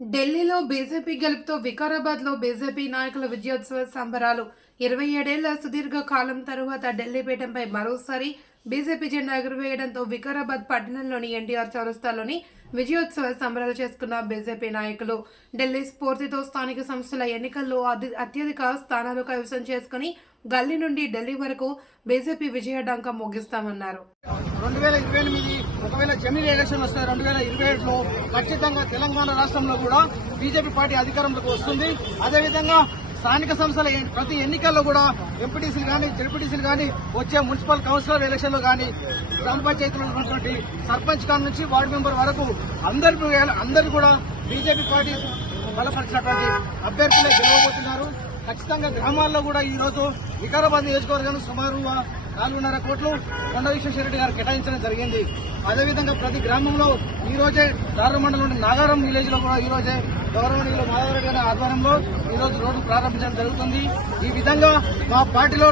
ఢిల్లీలో BJP గెలుపుతో వికారాబాద్లో BJP నాయకుల విజయోత్సవ సంబరాలు. 27 ఏళ్ల సుదీర్ఘ కాలం తరువాత ఢిల్లీ పీఠంపై మరోసారి బీజేపీ జెండా ఎగురవేయడంతో వికారాబాద్ పట్టణంలోని ఎన్టీఆర్ చౌరస్తాలోని విజయోత్సవ సంబరాలు చేసుకున్న బీజేపీ నాయకులు ఢిల్లీ స్ఫూర్తితో స్థానిక సంస్థల ఎన్నికల్లో అత్యధిక స్థానాలు కైవసం చేసుకుని గల్లీ నుండి ఢిల్లీ వరకు బీజేపీ విజయ డంకా ముగిస్తామన్నారు. 2028 ఒకవేళ జమిలీ ఎలక్షన్ వస్తే 2027లో ఖచ్చితంగా తెలంగాణ రాష్ట్రంలో కూడా బీజేపీ పార్టీ అధికారంలోకి వస్తుంది. అదేవిధంగా స్థానిక సంస్థల ప్రతి ఎన్నికల్లో కూడా ఎంపీటీసీలు కానీ జెడ్పీటీసీలు కానీ వచ్చే మున్సిపల్ కౌన్సిలర్ ఎలక్షన్లో కానీ గ్రామ పంచాయతీలో ఉన్నటువంటి సర్పంచ్ కాడ నుంచి వార్డు మెంబర్ వరకు అందరూ కూడా బీజేపీ పార్టీ బలపరిచినటువంటి అభ్యర్థులే గెలవబోతున్నారు. ఖచ్చితంగా గ్రామాల్లో కూడా ఈ రోజు వికారాబాద్ నియోజకవర్గం సుమారు 4.5 కోట్లు కొండ విశ్వేశ్వరరెడ్డి గారు కేటాయించడం జరిగింది. అదేవిధంగా ప్రతి గ్రామంలో ఈ రోజే దారుల మండలంలోని నాగారం విలేజ్ లో కూడా ఈ రోజే గౌరవనీయులు మాధవరెడ్డి గారి ఆధ్వర్యంలో ఈ రోజు రోడ్డు ప్రారంభించడం జరుగుతుంది. ఈ విధంగా మా పార్టీలో